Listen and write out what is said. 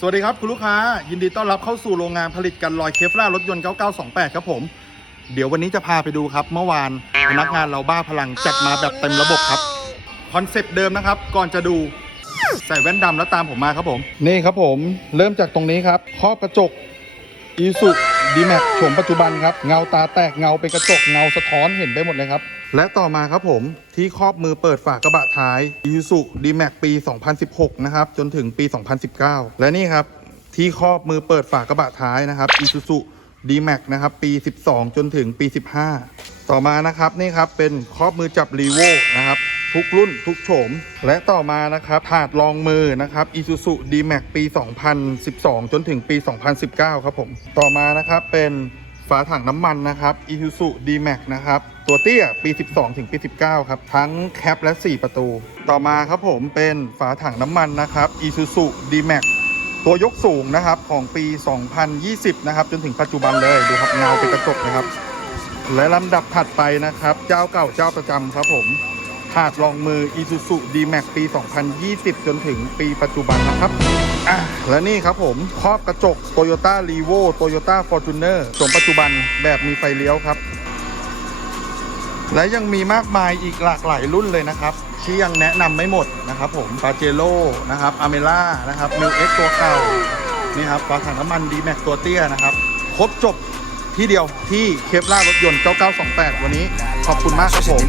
สวัสดีครับ คุณลูกค้า ยินดีต้อนรับเข้าสู่โรงงานผลิตกันลอยเคฟล่ารถยนต์ 9928 ครับผม เดี๋ยววันนี้จะพาไปดูครับ เมื่อวานพนักงานเราบ้าพลังจัดมาแบบเต็มระบบครับคอนเซปต์เดิมนะครับ ก่อนจะดูใส่แว่นดำแล้วตามผมมาครับผม นี่ครับผม เริ่มจากตรงนี้ครับครอบกระจก อีสุดีแม็กโฉมปัจจุบันครับ เงาตาแตกเงาเป็นกระจกเงาสะท้อนเห็นไปหมดเลยครับ และต่อมาครับผมที่ครอบมือเปิดฝากระบะท้ายอีสุดีแม็กปี 2016 นะครับ จนถึงปี 2019 และนี่ครับ ที่ครอบมือเปิดฝากระบะท้ายนะครับอีซูซูดีแม็กนะครับ ปี 12 จนถึงปี 15 ต่อมานะครับนี่ครับเป็นครอบมือจับรีโวนะครับ ทุกรุ่นทุกโฉม และต่อมานะครับถาดรองมือนะครับ Isuzu D-Max ปี 2012 จนถึงปี 2019 ครับผม ต่อมานะครับเป็นฝาถังน้ำมันนะครับ Isuzu D-Max นะครับตัวเตี้ยปี 12 ถึงปี 19 ครับ ทั้งแคปและ 4 ประตู ต่อมาครับผมเป็นฝาถังน้ำมันนะครับ Isuzu D-Max ตัวยกสูงนะครับของปี 2020 นะครับ จนถึงปัจจุบันเลยดูครับเงาเป็นกระจกนะครับ และลำดับถัดไปนะครับ เจ้าเก่าเจ้าประจำครับผม ถาดรองมือ Isuzu D-Max ปี 2020 จนถึงปีปัจจุบันนะครับ อะ และนี่ครับผมครอบกระจก Toyota r e v o Toyota Fortuner ชมปัจจุบันแบบมีไฟเลี้ยวครับ และยังมีมากมายอีกหลากหลายรุ่นเลยนะครับ ที่ยังแนะนำไม่หมดนะครับผมปาเจโ o นะครับอเมล่านะครับมิวเอ็กตัวเก่านี่ครับฝาถังน้ำมัน D-Max ตัวเตี้ยนะครับ ครบจบที่เดียวที่เคปล่ารถยนต์ 9928 วันนี้ ขอบคุณมากครับผม